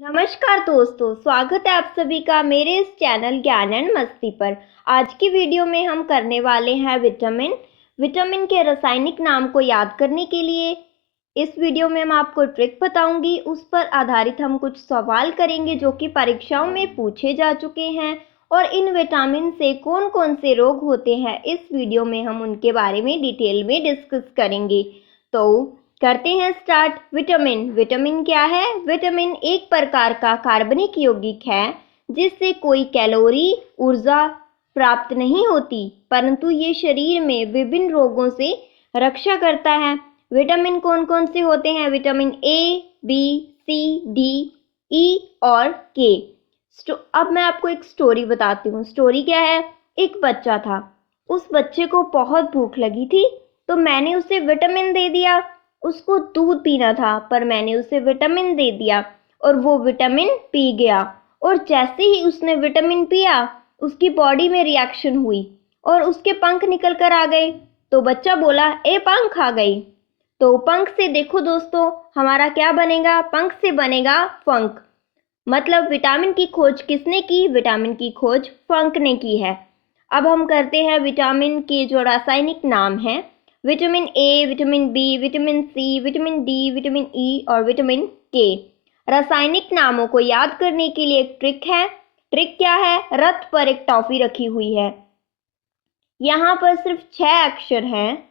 नमस्कार दोस्तों, स्वागत है आप सभी का मेरे इस चैनल ज्ञान एंड मस्ती पर। आज की वीडियो में हम करने वाले हैं विटामिन के रासायनिक नाम को याद करने के लिए इस वीडियो में मैं आपको ट्रिक बताऊंगी। उस पर आधारित हम कुछ सवाल करेंगे जो कि परीक्षाओं में पूछे जा चुके हैं और इन विटामिन से कौन कौन से रोग होते हैं इस वीडियो में हम उनके बारे में डिटेल में डिस्कस करेंगे। तो करते हैं स्टार्ट। विटामिन क्या है? विटामिन एक प्रकार का कार्बनिक यौगिक है जिससे कोई कैलोरी ऊर्जा प्राप्त नहीं होती, परंतु ये शरीर में विभिन्न रोगों से रक्षा करता है। विटामिन कौन कौन से होते हैं? Vitamin A, B, C, D, E और के। अब मैं आपको एक स्टोरी बताती हूँ। स्टोरी क्या है? एक बच्चा था, उस बच्चे को बहुत भूख लगी थी तो मैंने उसे विटामिन दे दिया। उसको दूध पीना था पर मैंने उसे विटामिन दे दिया और वो विटामिन पी गया। और जैसे ही उसने विटामिन पिया उसकी बॉडी में रिएक्शन हुई और उसके पंख निकल कर आ गए। तो बच्चा बोला, ए पंख आ गई। तो पंख से देखो दोस्तों, हमारा क्या बनेगा? पंख से बनेगा फंक। मतलब विटामिन की खोज किसने की? विटामिन की खोज फंक ने की है। अब हम करते हैं विटामिन के जो रासायनिक नाम हैं। Vitamin A, vitamin B, vitamin C, vitamin D, vitamin E और विटामिन के। रासायनिक नामों को याद करने के लिए एक ट्रिक है। ट्रिक क्या है? रथ पर एक टॉफी रखी हुई है, यहाँ पर सिर्फ 6 अक्षर हैं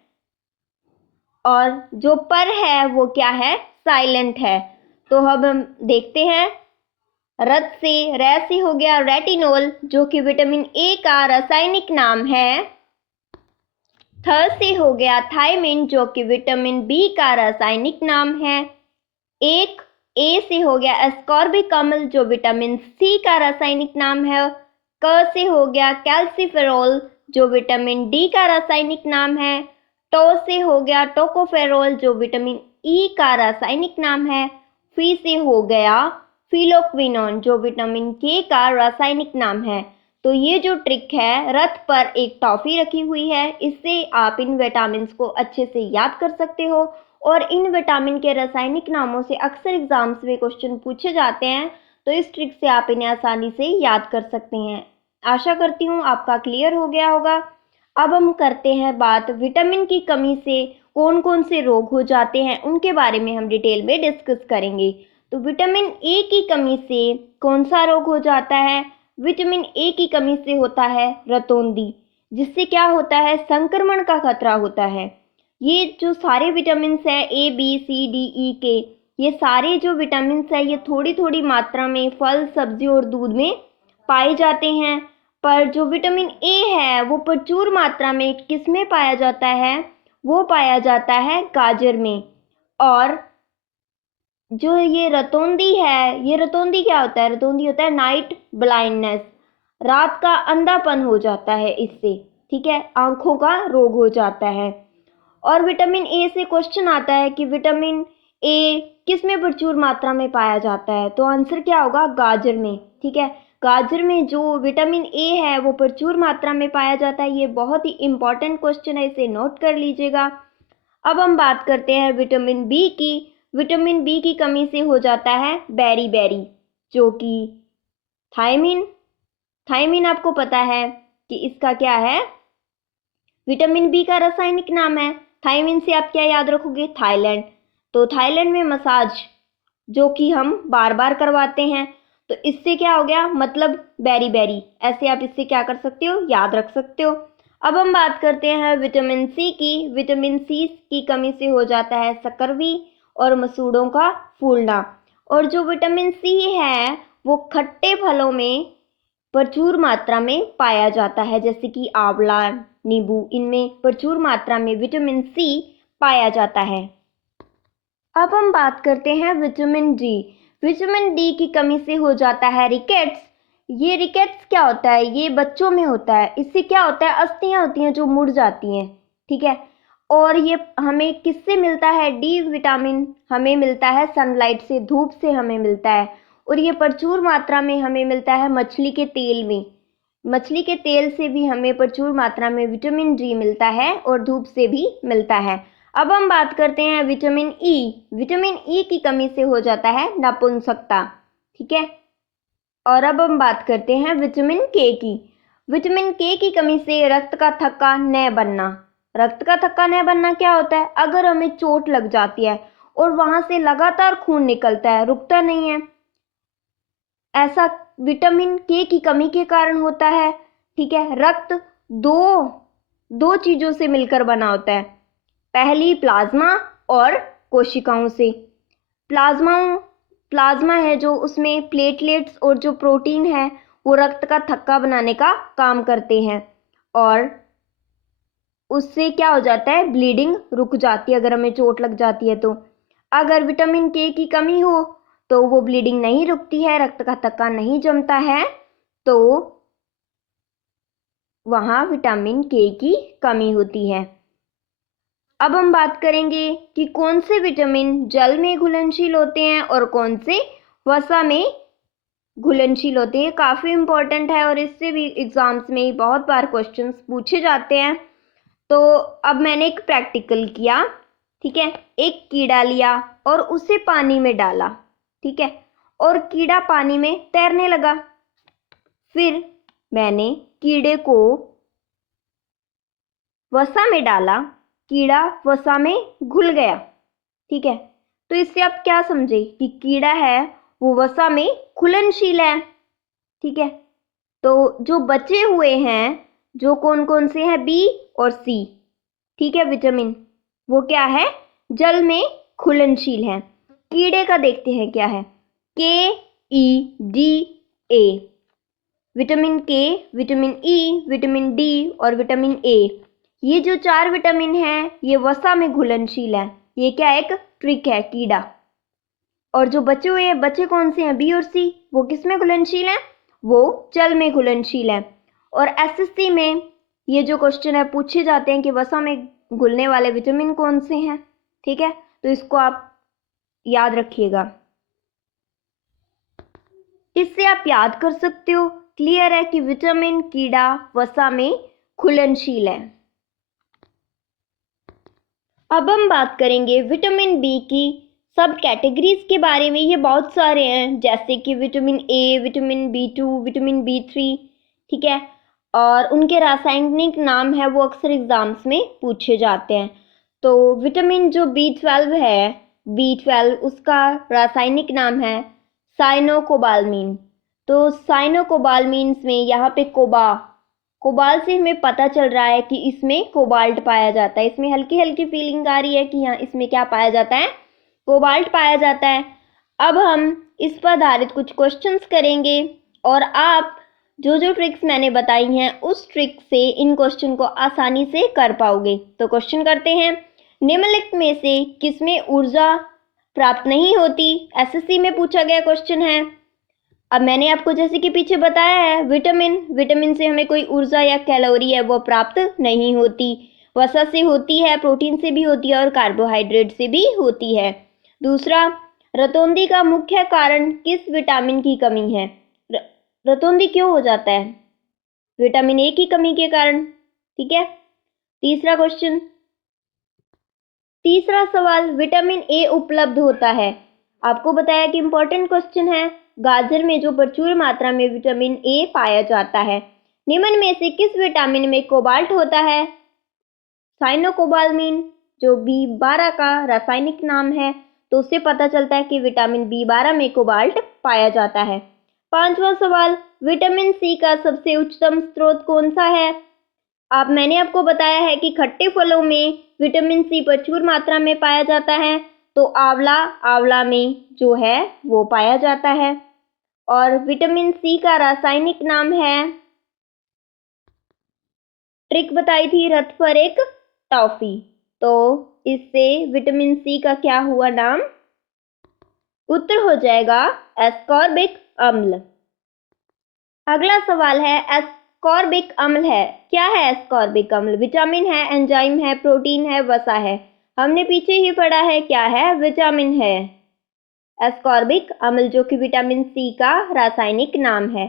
और जो पर है वो क्या है? साइलेंट है। तो अब हम देखते हैं। रथ से रै से हो गया रेटिनोल जो कि विटामिन ए का रासायनिक नाम है। थ से हो गया थायमिन जो कि विटामिन बी का रासायनिक नाम है। एक ए से हो गया एस्कॉर्बिक अम्ल जो विटामिन सी का रासायनिक नाम है। क से हो गया कैल्सिफेरॉल जो विटामिन डी का रासायनिक नाम है। टो से हो गया टोकोफेरॉल जो विटामिन ई का रासायनिक नाम है। फी से हो गया फिलोक्विनोन जो विटामिन के का रासायनिक नाम है। तो ये जो ट्रिक है, रथ पर एक टॉफी रखी हुई है, इससे आप इन विटामिन को अच्छे से याद कर सकते हो। और इन विटामिन के रासायनिक नामों से अक्सर एग्जाम्स में क्वेश्चन पूछे जाते हैं, तो इस ट्रिक से आप इन्हें आसानी से याद कर सकते हैं। आशा करती हूँ आपका क्लियर हो गया होगा। अब हम करते हैं बात विटामिन की कमी से कौन कौन से रोग हो जाते हैं, उनके बारे में हम डिटेल में डिस्कस करेंगे। तो विटामिन ए की कमी से कौन सा रोग हो जाता है? विटामिन ए की कमी से होता है रतौंधी, जिससे क्या होता है? संक्रमण का खतरा होता है। ये जो सारे विटामिन है ए, बी, सी, डी, ई, के, ये सारे जो विटामिन है ये थोड़ी थोड़ी मात्रा में फल, सब्जी और दूध में पाए जाते हैं। पर जो विटामिन ए है वो प्रचुर मात्रा में किस में पाया जाता है? वो पाया जाता है गाजर में। और जो ये रतौंधी है, ये रतौंधी क्या होता है? रतौंधी होता है नाइट ब्लाइंडनेस, रात का अंधापन हो जाता है इससे, ठीक है, आंखों का रोग हो जाता है। और विटामिन ए से क्वेश्चन आता है कि विटामिन ए किस में प्रचुर मात्रा में पाया जाता है? तो आंसर क्या होगा? गाजर में, ठीक है। गाजर में जो विटामिन ए है वो प्रचुर मात्रा में पाया जाता है। ये बहुत ही इंपॉर्टेंट क्वेश्चन है, इसे नोट कर लीजिएगा। अब हम बात करते हैं विटामिन बी की। विटामिन बी की कमी से हो जाता है बेरी बेरी, जो कि थायमिन आपको पता है कि इसका क्या है? विटामिन बी का रासायनिक नाम है। थायमिन से आप क्या याद रखोगे? थाईलैंड। तो थाईलैंड में मसाज जो कि हम बार बार करवाते हैं, तो इससे क्या हो गया? मतलब बेरी बेरी, ऐसे आप इससे क्या कर सकते हो? याद रख सकते हो। अब हम बात करते हैं विटामिन सी की। विटामिन सी की कमी से हो जाता है सकरवी और मसूड़ों का फूलना। और जो विटामिन सी है वो खट्टे फलों में प्रचुर मात्रा में पाया जाता है, जैसे कि आंवला, नींबू, इनमें प्रचुर मात्रा में विटामिन सी पाया जाता है। अब हम बात करते हैं विटामिन डी। विटामिन डी की कमी से हो जाता है रिकेट्स। ये रिकेट्स क्या होता है? ये बच्चों में होता है। इससे क्या होता है? अस्थियां होती हैं जो मुड़ जाती हैं, ठीक है। और ये हमें किससे मिलता है? डी विटामिन हमें मिलता है सनलाइट से, धूप से हमें मिलता है। और ये प्रचुर मात्रा में हमें मिलता है मछली के तेल में। मछली के तेल से भी हमें प्रचुर मात्रा में विटामिन डी मिलता है और धूप से भी मिलता है। अब हम बात करते हैं विटामिन ई। विटामिन ई की कमी से हो जाता है नपुंसकता, ठीक है। और अब हम बात करते हैं विटामिन के की। विटामिन के की कमी से रक्त का थक्का न बनना। रक्त का थक्का न बनना क्या होता है? अगर हमें चोट लग जाती है और वहां से लगातार खून निकलता है, रुकता नहीं है, ऐसा विटामिन के की कमी के कारण होता है। ठीक है। रक्त दो चीजों से मिलकर बना होता है, पहली प्लाज्मा और कोशिकाओं से। प्लाज्मा है जो, उसमें प्लेटलेट्स और जो प्रोटीन है वो रक्त का थक्का बनाने का काम करते हैं, और उससे क्या हो जाता है? ब्लीडिंग रुक जाती है अगर हमें चोट लग जाती है तो। अगर विटामिन के की कमी हो तो वो ब्लीडिंग नहीं रुकती है, रक्त का थक्का नहीं जमता है, तो वहां विटामिन के की कमी होती है। अब हम बात करेंगे कि कौन से विटामिन जल में घुलनशील होते हैं और कौन से वसा में घुलनशील होते हैं। काफ़ी इंपॉर्टेंट है और इससे भी एग्जाम्स में बहुत बार क्वेश्चंस पूछे जाते हैं। तो अब मैंने एक प्रैक्टिकल किया। ठीक है। एक कीड़ा लिया और उसे पानी में डाला। ठीक है। और कीड़ा पानी में तैरने लगा। फिर मैंने कीड़े को वसा में डाला, कीड़ा वसा में घुल गया। ठीक है। तो इससे आप क्या समझे कि कीड़ा है वो वसा में घुलनशील है। ठीक है। तो जो बचे हुए हैं, जो कौन कौन से हैं? बी और सी। ठीक है। विटामिन वो क्या है? जल में घुलनशील है। कीड़े का देखते हैं क्या है। KEDA, विटामिन के, विटामिन ई, विटामिन डी और विटामिन ए, ये जो 4 विटामिन हैं ये वसा में घुलनशील है। ये क्या एक ट्रिक है कीड़ा। और जो बचे हुए हैं, बचे कौन से हैं? बी और सी, वो किस में घुलनशील है? वो जल में घुलनशील है। और SSC में ये जो क्वेश्चन है पूछे जाते हैं कि वसा में घुलने वाले विटामिन कौन से हैं। ठीक है। तो इसको आप याद रखिएगा, इससे आप याद कर सकते हो। क्लियर है कि विटामिन कीड़ा वसा में घुलनशील है। अब हम बात करेंगे विटामिन बी की सब कैटेगरीज के बारे में। ये बहुत सारे हैं, जैसे कि vitamin A, vitamin B2, vitamin B3। ठीक है। और उनके रासायनिक नाम है वो अक्सर एग्जाम्स में पूछे जाते हैं। तो विटामिन जो B12 है, B12, उसका रासायनिक नाम है साइनोकोबालमीन। तो साइनोकोबालमीन्स में यहाँ पे कोबाल से हमें पता चल रहा है कि इसमें कोबाल्ट पाया जाता है। इसमें हल्की हल्की फीलिंग आ रही है कि यहाँ इसमें क्या पाया जाता है? कोबाल्ट पाया जाता है। अब हम इस पर आधारित कुछ क्वेश्चंस करेंगे और आप जो जो ट्रिक्स मैंने बताई हैं उस ट्रिक से इन क्वेश्चन को आसानी से कर पाओगे। तो क्वेश्चन करते हैं। निम्नलिखित में से किसमें ऊर्जा प्राप्त नहीं होती? SSC में पूछा गया क्वेश्चन है। अब मैंने आपको जैसे कि पीछे बताया है, विटामिन से हमें कोई ऊर्जा या कैलोरी है वो प्राप्त नहीं होती। वसा से होती है, प्रोटीन से भी होती है और कार्बोहाइड्रेट से भी होती है। दूसरा, रतौंधी का मुख्य कारण किस विटामिन की कमी है? रतौंधी क्यों हो जाता है? विटामिन ए की कमी के कारण। ठीक है। तीसरा सवाल, विटामिन ए उपलब्ध होता है। आपको बताया कि इंपॉर्टेंट क्वेश्चन है। गाजर में जो प्रचुर मात्रा में विटामिन ए पाया जाता है। निम्न में से किस विटामिन में कोबाल्ट होता है? साइनोकोबालमीन, जो B12 का रासायनिक नाम है, तो उससे पता चलता है कि विटामिन B12 में कोबाल्ट पाया जाता है। 5वां सवाल, विटामिन सी का सबसे उच्चतम स्रोत कौन सा है? मैंने आपको बताया है कि खट्टे फलों में विटामिन सी प्रचुर मात्रा में पाया जाता है, तो आंवला में जो है वो पाया जाता है। और विटामिन सी का रासायनिक नाम है, ट्रिक बताई थी, रथ पर एक टॉफी। तो इससे विटामिन सी का क्या हुआ नाम? उत्तर हो जाएगा एस्कॉर्बिक अम्ल। अगला सवाल है, एस्कॉर्बिक अम्ल है क्या? है एस्कॉर्बिक अम्ल विटामिन है, एंजाइम है, प्रोटीन है, वसा है? हमने पीछे ही पढ़ा है क्या है? विटामिन है। एस्कॉर्बिक अम्ल जो कि विटामिन सी का रासायनिक नाम है।